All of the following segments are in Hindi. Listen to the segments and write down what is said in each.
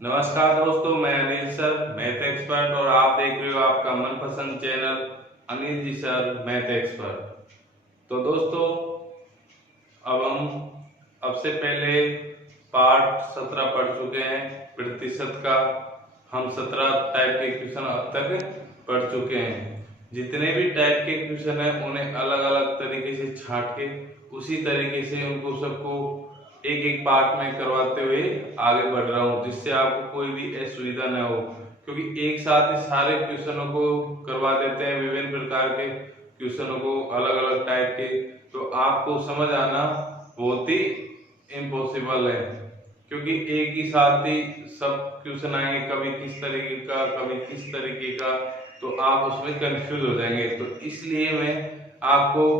नमस्कार दोस्तों, मैं अनिल सर मैथ एक्सपर्ट और आप देख रहे हो आपका मनपसंद channel Anil ji sir math expert. तो दोस्तों, अब हम अब से पहले पार्ट 17 पढ़ चुके हैं प्रतिशत का। हम 17 टाइप के क्वेश्चन अब तक पढ़ चुके हैं। जितने भी टाइप के क्वेश्चन हैं उन्हें अलग अलग तरीके से छांट के उसी तरीके से उनको सबको एक एक पार्ट में करवाते हुए आगे बढ़ रहा हूँ, जिससे आपको कोई भी असुविधा न हो। क्योंकि एक साथ ही सारे क्वेश्चनों को करवा देते हैं, विभिन्न प्रकार के क्वेश्चनों को अलग अलग टाइप के, तो आपको समझ आना बहुत ही इम्पॉसिबल है। क्योंकि एक ही साथ ही सब क्वेश्चन आएंगे, कभी किस तरीके का कभी किस तरीके का, तो आप उसमें कंफ्यूज हो जाएंगे। तो इसलिए मैं आपको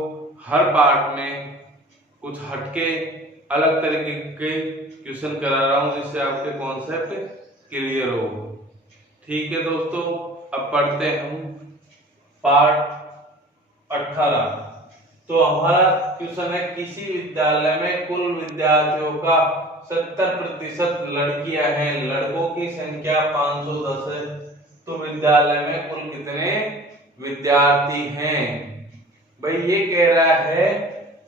हर पार्ट में कुछ हटके अलग तरीके के क्वेश्चन करा रहा हूं, जिससे आपके कॉन्सेप्ट क्लियर हो। ठीक है दोस्तों, अब पढ़ते हैं हम पार्ट 18। तो हमारा क्वेश्चन है, किसी विद्यालय में कुल विद्यार्थियों का 70% लड़कियां हैं, लड़कों की संख्या 510 है, तो विद्यालय में कुल कितने विद्यार्थी हैं। भाई ये कह रहा है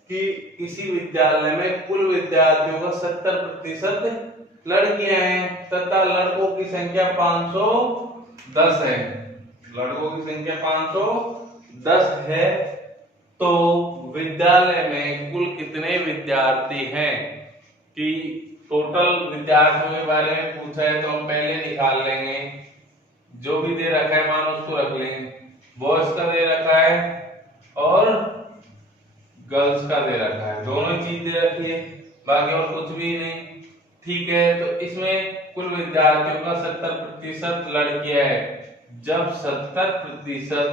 कि किसी विद्यालय में कुल विद्यार्थियों का 70% लड़कियां हैं तथा लड़कों की संख्या 510 है। लड़कों की संख्या 510 है, तो विद्यालय में कुल कितने विद्यार्थी हैं। कि टोटल विद्यार्थियों के बारे में पूछा है तो हम पहले निकाल लेंगे। जो भी दे रखा है मान उसको रख लेंगे। बॉयज का दे रखा है और गर्ल्स का दे रखा है, दोनों चीज दे रखी है, बाकी और कुछ भी नहीं। ठीक है, तो इसमें कुल विद्यार्थियों का 70% लड़कियां है। जब 70%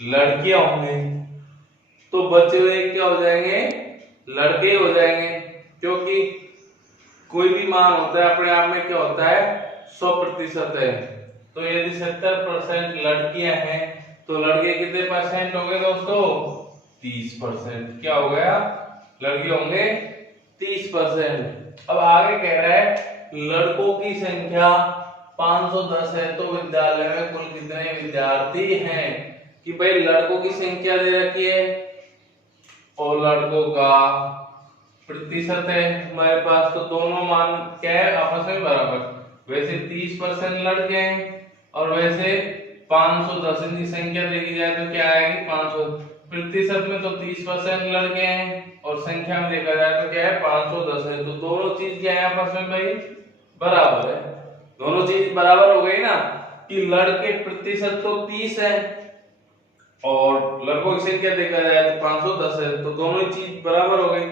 लड़कियां होंगी तो बचे हुए क्या हो जाएंगे, लड़के हो जाएंगे। क्योंकि कोई भी मान होता है अपने आप में क्या होता है, 100% है। तो यदि 70% लड़कियां हैं तो लड़के कितने परसेंट हो गए दोस्तों, 30%। क्या हो गया, लड़के होंगे 30%। अब आगे कह रहा है लड़कों की संख्या 510 है, तो विद्यालय में कुल कितने विद्यार्थी हैं। कि भाई लड़कों की संख्या दे रखी है और लड़कों का प्रतिशत है हमारे पास, तो दोनों मान क्या है, आपस में बराबर। वैसे 30% लड़के हैं और वैसे 510 की संख्या देखी जाए तो क्या आएगी, 500। प्रतिशत में तो 30% लड़के हैं और संख्या में देखा जाए तो क्या है, 510 है। तो दोनों चीज क्या है आपस में भाई, बराबर है। दोनों चीज बराबर हो गई ना, कि लड़के प्रतिशत तो 30 है और लड़कों की संख्या देखा जाए तो 510 है, तो दोनों चीज बराबर हो गई।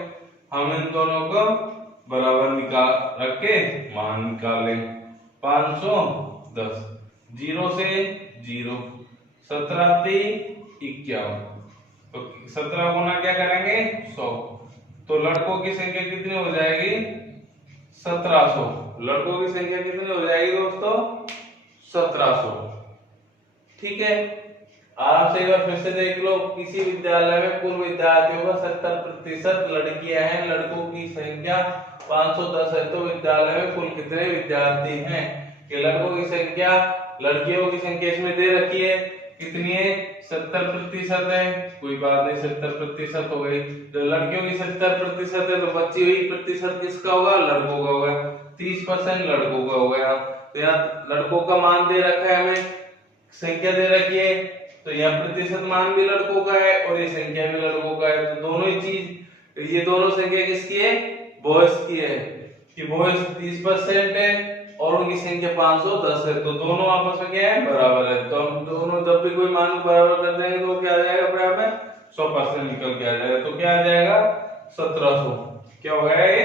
हम इन दोनों को बराबर निकाल रख के मान निकालें। 510 जीरो से जीरो, 17 51, तो 17 गुना क्या करेंगे 100, तो लड़कों की संख्या कितनी हो जाएगी 1700। लड़कों की संख्या कितनी हो जाएगी दोस्तों, 1700। ठीक है, आराम से एक बार फिर से देख लो। किसी विद्यालय में कुल विद्यार्थियों का 70% लड़कियां हैं, लड़कों की संख्या 510 है, तो विद्यालय में कुल कितने विद्यार्थी हैं। कि लड़कों की संख्या, लड़कियों की संख्या इसमें दे रखी है, कितनी है 70% है, कोई बात नहीं 70% हो गई। तो लड़कियों की 70% है, तो बची हुई प्रतिशत किसका होगा, लड़कों का होगा। 30% लड़कों का हो गया। तो यहाँ लड़कों का मान दे रखा है, हमें संख्या दे रखी है, तो यहाँ प्रतिशत मान भी लड़कों का है और ये संख्या भी लड़कों का है। तो दोनों ही चीज, ये दोनों संख्या किसकी है, बॉयज की है। कि बॉयज 30% है और उनकी संख्या 510 है, तो दोनों आपस में क्या है, बराबर है। तो हम दोनों जब भी कोई मान बराबर कर देंगे तो क्या आ जाएगा अपने आप में 100% निकल के आ जाएगा। तो क्या आ जाएगा 1700। क्या हो गया ये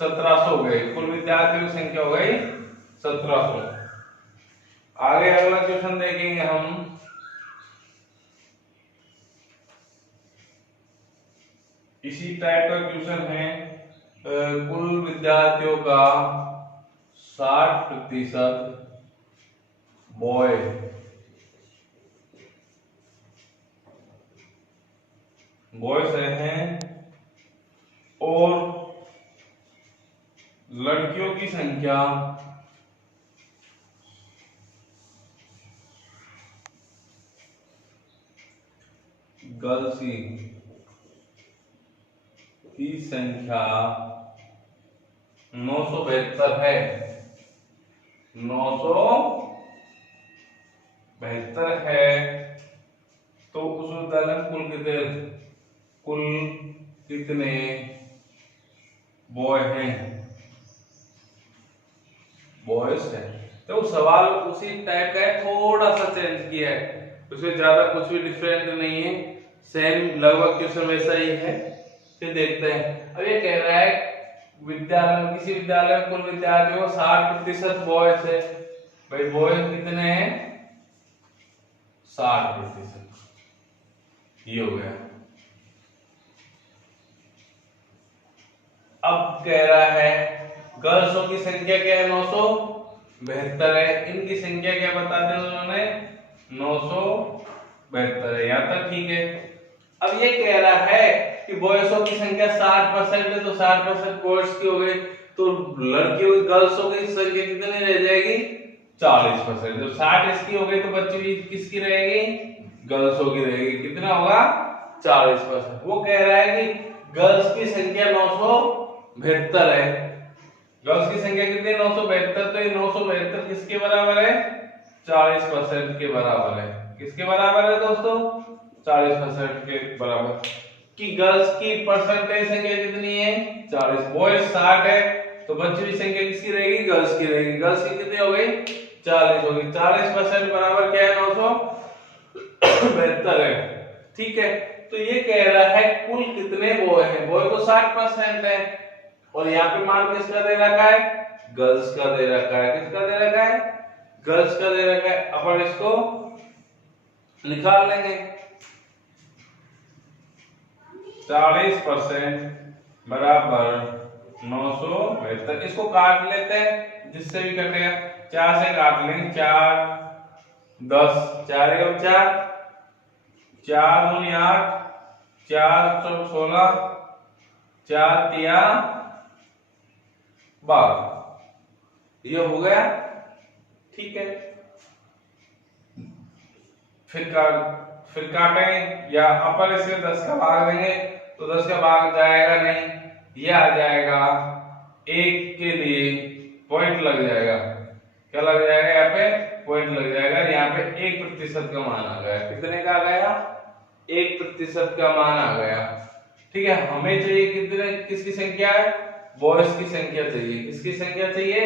1700 हो गए, कुल विद्यार्थियों की संख्या हो गई 1700। आगे अगला क्वेश्चन देखेंगे हम। इसी टाइप का क्वेश्चन है, कुल विद्यार्थियों का 60% बॉय बॉयज हैं और लड़कियों की संख्या गर्ल्स की संख्या 972 है। 972 है। तो उस विद्यालय में कुल कितने बॉय हैं? बॉयज है। तो सवाल उसी टाइप का है, थोड़ा सा चेंज किया है, उसमें ज्यादा कुछ भी डिफरेंट नहीं है, सेम लगभग क्वेश्चन वैसा ही है। फिर देखते हैं। अब ये कह रहा है विद्यालय, किसी विद्यालय में कुल विद्यार्थियों को 60% बॉयज है। भाई बॉयज कितने हैं? 60%। ये हो गया। अब कह रहा है गर्ल्सों की संख्या क्या है? 972 है। इनकी संख्या क्या बता दी उन्होंने? 972 है। यहां तक ठीक है। अब ये कह रहा है कि बॉयजों की संख्या 60% है, तो 60% बॉयज की हो गई, तो लड़कियों की गर्ल्सों की संख्या कितनी रह जाएगी? 40%। जब 60 इसकी हो गई तो बच्ची भी किसकी रहेगी? गर्ल्सों की रहेगी। कितना होगा? 40%। वो कह रहा है कि गर्ल्स की संख्या 972 है। गर्ल्स की संख्या कितनी है? 972। तो ये 972 किसके बराबर है? 40% के बराबर है। किसके बराबर है दोस्तों? 40% के बराबर। कि गर्ल्स की परसेंटेज संख्या कितनी है? 40। बॉयज 60 है, तो बच्चों की संख्या किसकी रहेगी? गर्ल्स की रहेगी। गर्ल्स की कितनी हो गई? 40 हो गई। 40% बराबर क्या है? 972 है। ठीक है। तो ये कह रहा है कुल कितने बॉय हैं? बॉय तो 60% है, और यहाँ पे मान किसका दे रखा है? गर्ल्स का दे रखा है। किसका दे रखा है? गर्ल्स का दे रखा है। अपन इसको निकाल लेंगे। 40% बराबर 972। इसको काट लेते हैं, जिससे भी कटेगा। 4 से काट लेंगे। 4 10, 4 एकम 4, 4 दूनी 8, 4 चौक 16, 4 तिया 12। ये हो गया। ठीक है। फिर काटेंगे, या अपन इसे 10 का भाग देंगे, तो 10 का भाग जाएगा नहीं, ये आ जाएगा 1 के लिए पॉइंट लग जाएगा। क्या लग जाएगा? यहाँ पे पॉइंट लग जाएगा। यहाँ पे 1% का मान आ गया। कितने का आ गया? 1% का मान आ गया। ठीक है। हमें चाहिए कितने, किसकी संख्या है? बॉयज की संख्या चाहिए। किसकी संख्या चाहिए?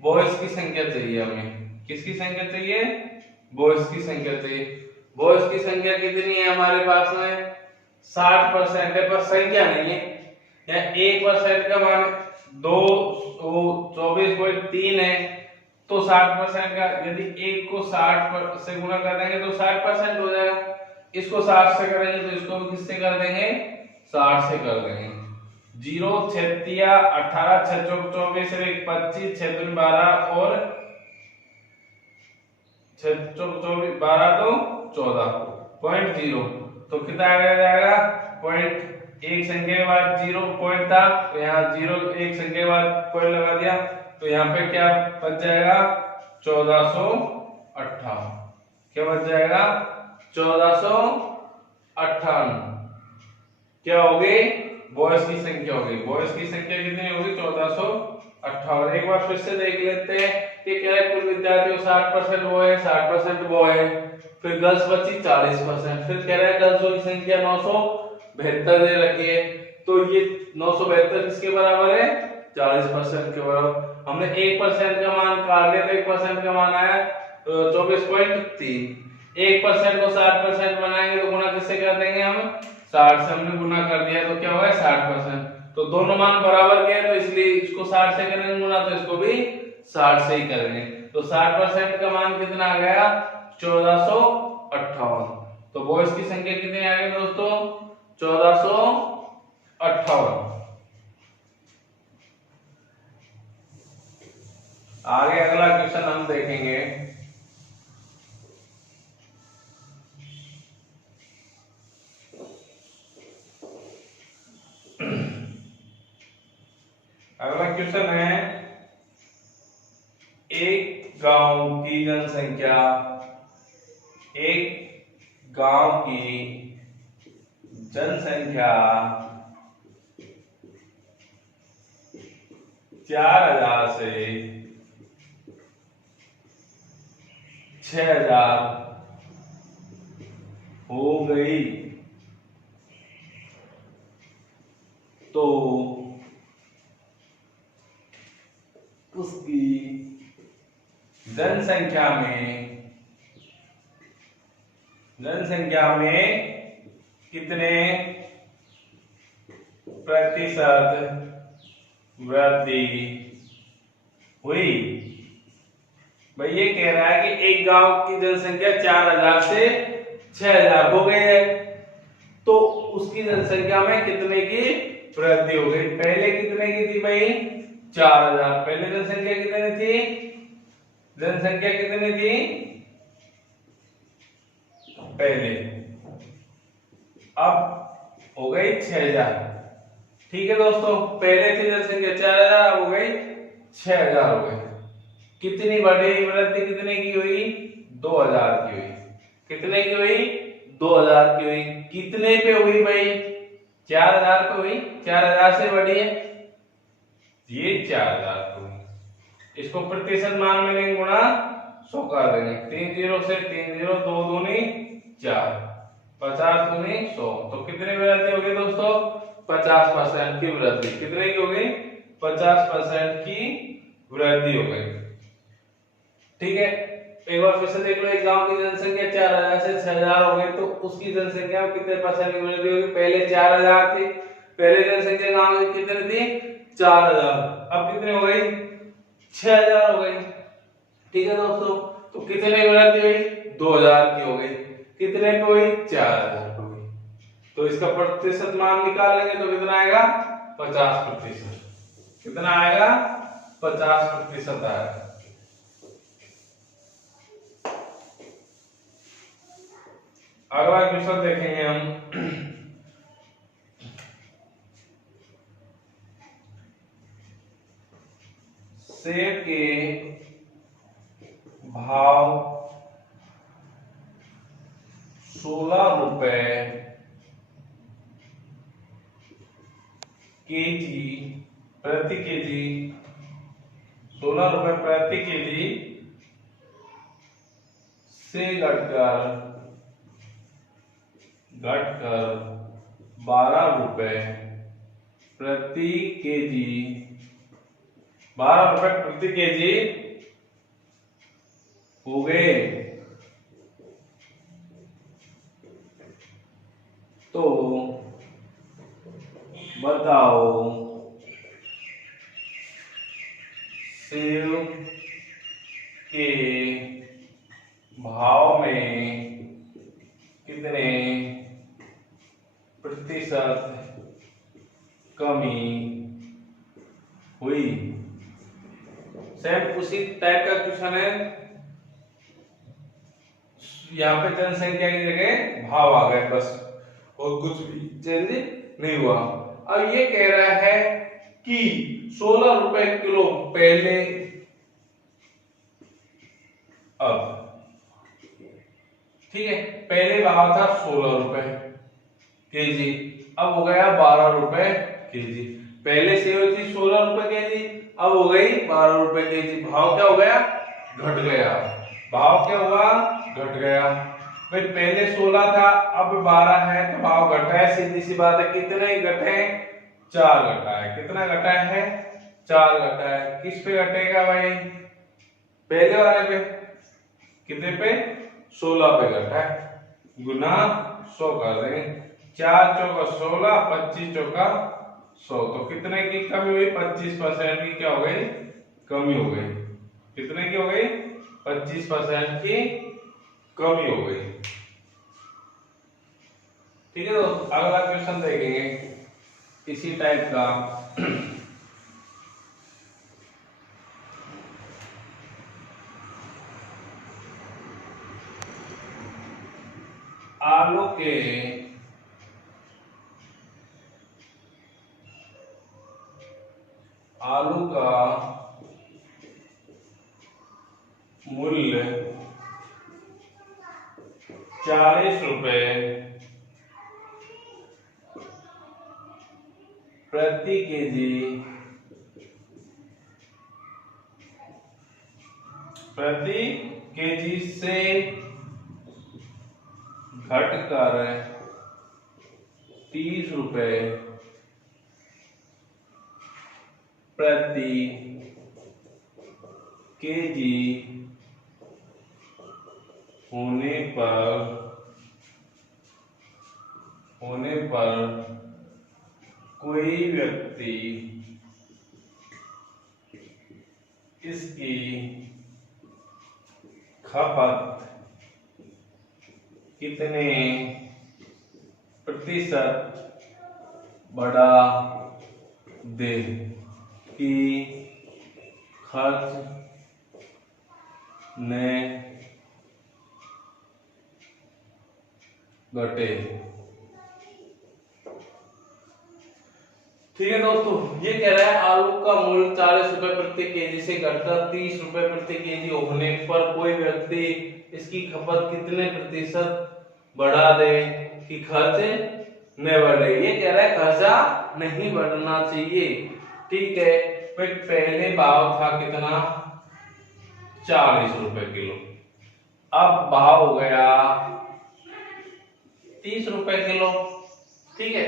बॉयज की संख्या चाहिए। हमें किसकी संख्या चाहिए? बॉयज की संख्या चाहिए। बॉयज की संख्या कितनी है हमारे पास में? 60% है, पर संख्या नहीं है। या 1% का मान 24.3 है, तो 60% का, यदि 1 को 60 से गुणा कर देंगे तो 60% हो जाएगा। इसको 60 से करेंगे तो इसको भी किससे कर देंगे? 60 से कर देंगे। 0 6 18, 6 चौक 24, 1 25, 6 दूनी 12, और 6 चौक 24, 12 तो 14, 0.0। तो कितना आ जाएगा? पॉइंट, एक संख्या के बाद 0 पॉइंट था, तो यहाँ 0 एक संख्या के बाद पॉइंट लगा दिया, तो यहाँ पे क्या बच जाएगा? 1458। क्या बच जाएगा? 1458। क्या हो गई? बॉयज की संख्या हो गई। बॉयज की संख्या कितनी होगी? 1458। एक बार फिर से देख लेते हैं कि क्या है, कुल विद्यार्थियों 60% बॉय है, 60% बॉय है। फिर गर्ल्स बची 40%। फिर कह रहा है गर्ल्सों की संख्या 972 दे रखी है, तो ये 972 किसके बराबर है? 40% के बराबर। हमने 1% का मान काट लिया, तो 1% का मान आया 24.3। 1% को 60% बनाएंगे तो गुणा किससे कर देंगे? हम 60 से हमने गुना कर दिया, तो क्या होगा? 60%। तो दोनों मान बराबर के हैं, तो इसलिए इसको 60 से करेंगे गुना, तो इसको भी 60 से ही करेंगे। तो 60% का मान कितना आ गया? 1458। तो बॉयज की संख्या कितनी आ गई दोस्तों? 1458। आगे अगला क्वेश्चन हम देखेंगे। अगला क्वेश्चन है, एक गांव की जनसंख्या, एक गांव की जनसंख्या 4000 से 6000 हो गई तो उसकी जनसंख्या में कितने प्रतिशत वृद्धि हुई। भाई ये कह रहा है कि एक गांव की जनसंख्या 4000 से 6000 हो गई है तो उसकी जनसंख्या में कितने की वृद्धि हो गई। पहले कितने की थी भाई 4000। पहले जनसंख्या कितनी थी पहले, अब हो गई 6000। ठीक है दोस्तों, पहले थी जनसंख्या 4000 अब हो गई 6000 हो गई। कितनी बढ़ी वृद्धि कितने की हुई 2000 की हुई। कितने की हुई 2000 की हुई। कितने पे हुई भाई 4000 पे हुई। 4000 से बढ़ी है ये 4000 पे हुई। इसको प्रतिशत मान में लेंगे गुणा 100 कर देंगे। 3 0 से 3 0 2 दूनी 4 50 दूनी 100 तो कितने वृद्धि हो गई दोस्तों 50% की वृद्धि। कितने की हो गई 50% की वृद्धि हो गई। ठीक है, एक बार फिर से देख लो। एक गांव की जनसंख्या 4000 से 6000 हो गई तो उसकी जनसंख्या में कितने परसेंट की वृद्धि होगी। पहले 4000 थी, पहले जनसंख्या गांव की कितनी थी 4000, अब कितनी हो गई 6000 हो गई। ठीक है दोस्तों, तो कितने की वृद्धि हुई 2000 की हो गई। कितने पे हुई 4000 पे हुई। तो इसका प्रतिशत मान निकालेंगे तो कितना आएगा 50%। कितना आएगा 50% आएगा। अगला क्वेश्चन देखेंगे हम। सेब के भाव 16 रुपए केजी प्रति केजी 16 रुपए प्रति केजी से घटकर 12 रुपए प्रति केजी 12 रुपए प्रति केजी हो गए तो बताओ सेब के भाव में कितने प्रतिशत कमी हुई। सेम उसी टाइप का क्वेश्चन है। यहाँ पे जनसंख्या की जगह भाव आ गए बस, और कुछ भी चेंज नहीं हुआ। अब ये कह रहा है कि 16 रुपए किलो पहले, अब ठीक है पहले भाव था 16 रुपए केजी, अब हो गया 12 रुपए केजी। पहले सेव थी 16 रुपए केजी, अब हो गई 12 रुपए केजी। भाव क्या हो गया घट गया। भाव क्या हुआ घट गया। भाई पहले 16 था अब 12 है तो भाव घटा है। सीधी सी बात है। कितने घटे 4 घटा है। कितना घटा है 4 घटा है। किस पे घटेगा भाई पहले वाले पे। कितने पे 16 पे घटा है। गुना 100 कर देंगे। 4 चौका 16 25 चौका 100 तो कितने की कमी हुई 25% की क्या हो गई कमी हो गई। कितने की हो गई 25% की कमी हो गई। ठीक है दोस्तों, अगला क्वेश्चन देखेंगे इसी टाइप का। आलू का मूल्य 40 रुपए प्रति केजी से घटकर 30 रुपए प्रति केजी होने पर कोई व्यक्ति इसकी खपत कितने प्रतिशत बढ़ा दे कि खर्च न घटे। ठीक है दोस्तों, ये कह रहा है आलू का मूल्य 40 रुपए प्रति केजी से घटकर 30 रुपए प्रति केजी होने पर कोई व्यक्ति इसकी खपत कितने प्रतिशत बढ़ा दे कि खर्च न बढ़े। ये कह रहा है खर्चा नहीं बढ़ना चाहिए। ठीक है, फिर पहले भाव था कितना 40 रुपए किलो, अब भाव हो गया 30 रुपए किलो। ठीक है,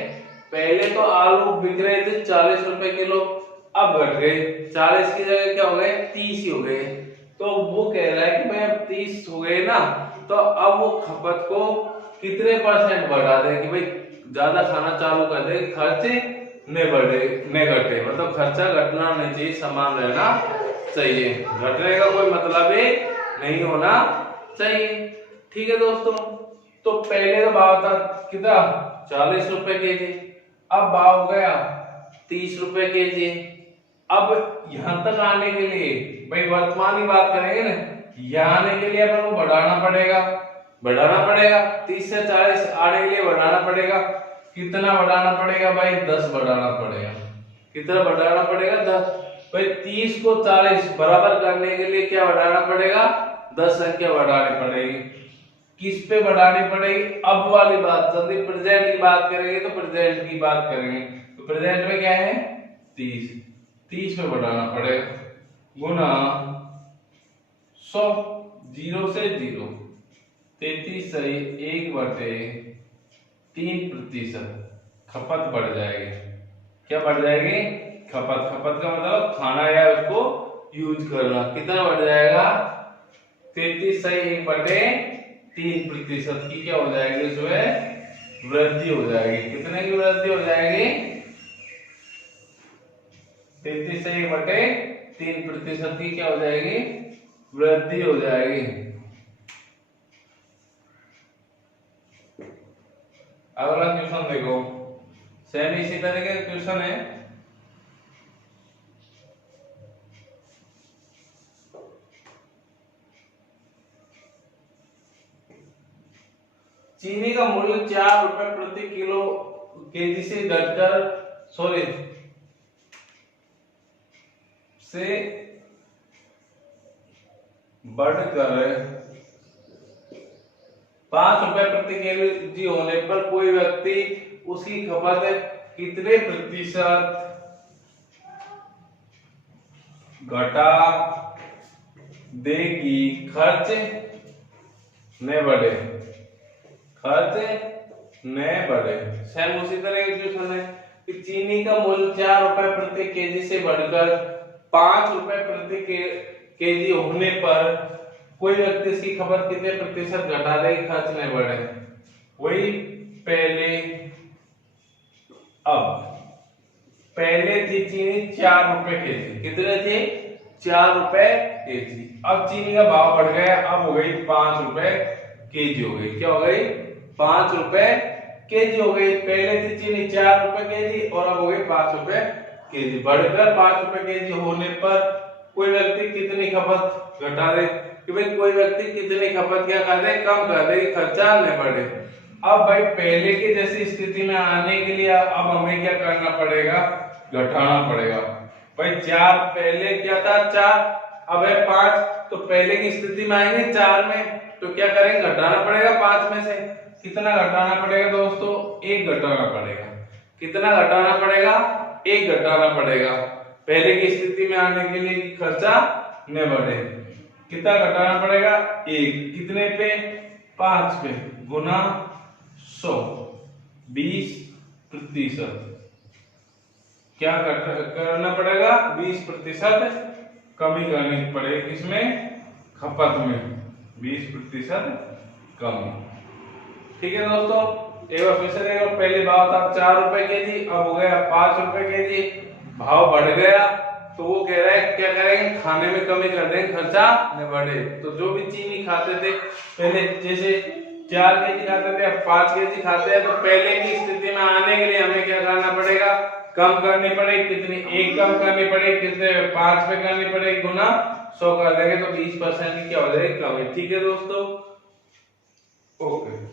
पहले तो आलू बिक रहे थे 40 रुपए किलो, अब घट गए 40 की जगह क्या हो गए 30 ही हो गए। तो वो कह रहा है कि भाई अब 30 हो गए ना, तो अब वो खपत को कितने परसेंट बढ़ा दे कि भाई ज्यादा खाना चालू कर दे, खर्चे न बढ़े न घटे, मतलब खर्चा घटना नहीं चाहिए, समान रहना चाहिए, घटने का कोई मतलब ही नहीं होना चाहिए। ठीक है दोस्तों, तो पहले तो भाव था कितना 40 रुपए केजी, अब भाव हो गया 30 रुपए केजी। अब यहां तक आने के लिए भाई वर्तमान की बात करेंगे ना, यहाँ आने के लिए अपन को बढ़ाना पड़ेगा 30 से 40 आने के लिए बढ़ाना पड़ेगा। कितना बढ़ाना पड़ेगा भाई 10 बढ़ाना पड़ेगा। कितना बढ़ाना पड़ेगा 10। भाई 30 को 40 बराबर करने के लिए क्या बढ़ाना पड़ेगा 10 संख्या बढ़ानी पड़ेगी। किस पे बढ़ानी पड़ेगी, अब वाली बात जल्दी प्रेजेंट की बात करेंगे तो प्रेजेंट की बात करेंगे, तो प्रेजेंट में क्या है 30 पे बढ़ाना पड़ेगा गुना 100, 0 से 0, 33 सही 1/3% खपत बढ़ जाएगी। क्या बढ़ जाएगी खपत। खपत का मतलब खाना या उसको यूज करना। कितना बढ़ जाएगा 33 सही 1/3% की क्या हो जाएगी, उसमें वृद्धि हो जाएगी। कितने की वृद्धि हो जाएगी 33 सही 1/3% की क्या हो जाएगी वृद्धि हो जाएगी। अगला क्वेश्चन देखो, सेम इसी तरीके का क्वेश्चन है। चीनी का मूल्य 4 रुपए प्रति किलो केजी से घटकर बढ़कर 5 रुपए प्रति केजी होने पर कोई व्यक्ति उसकी खपत कितने प्रतिशत घटा देगी खर्च न बढ़े। सेम उसी तरह का क्वेश्चन है कि चीनी का मूल्य 4 रुपए प्रति केजी से बढ़कर 5 रुपए प्रति केजी होने पर कोई व्यक्ति इसकी खपत कितने प्रतिशत घटा देगी खर्च नहीं बढ़े। वही पहले थी चीनी 4 रुपए केजी, कितने थे 4 रुपए केजी। अब चीनी का भाव बढ़ गया, अब हो गई 5 रुपए केजी हो गई। क्या हो गई 5 रुपए केजी हो गई। पहले थी चीनी 4 रुपए केजी और अब हो गई 5 रुपए केजी। बढ़कर 5 रुपए केजी होने पर कोई व्यक्ति कितनी खपत घटा दे कि भाई कोई व्यक्ति कितनी खपत क्या कर दे कम कर दे, खर्चा न बढ़े। अब भाई पहले की जैसी स्थिति में आने के लिए अब हमें क्या करना पड़ेगा घटाना पड़ेगा। भाई 4 पहले क्या था 4, अब है 5, तो पहले की स्थिति में आएंगे 4 में, तो क्या करेंगे घटाना पड़ेगा 5 में से। कितना घटाना पड़ेगा दोस्तों 1 घटाना पड़ेगा। कितना घटाना पड़ेगा एक घटाना पड़ेगा। पहले की स्थिति में आने के लिए कि खर्चा न बढ़े, कितना घटाना पड़ेगा? एक। कितने पे? 5 पे, गुना 100, 20%। क्या करना पड़ेगा? 20% कमी करनी पड़ेगी। किसमें? खपत में 20% कमी। ठीक है दोस्तों, एक बार फिर से देखो, पहले भाव था 4 रुपए के जी, अब हो गया 5 रुपए के जी, भाव बढ़ गया, तो वो कह रहा है क्या करेंगे? खाने में कमी कर देंगे, खर्चा न बढ़े। तो जो भी चीनी खाते थे पहले, जैसे 4 केजी खाते थे, अब 5 केजी खाते हैं, तो पहले की स्थिति में आने के लिए हमें क्या करना पड़ेगा? कम करनी पड़ेगी। कितनी? 1 कम करनी पड़ेगी। कितने? 5 पे करनी पड़ेगी, गुना 100 कर देंगे तो 20% की क्या हो जाएगी? कमी। ठीक है दोस्तों, ओके।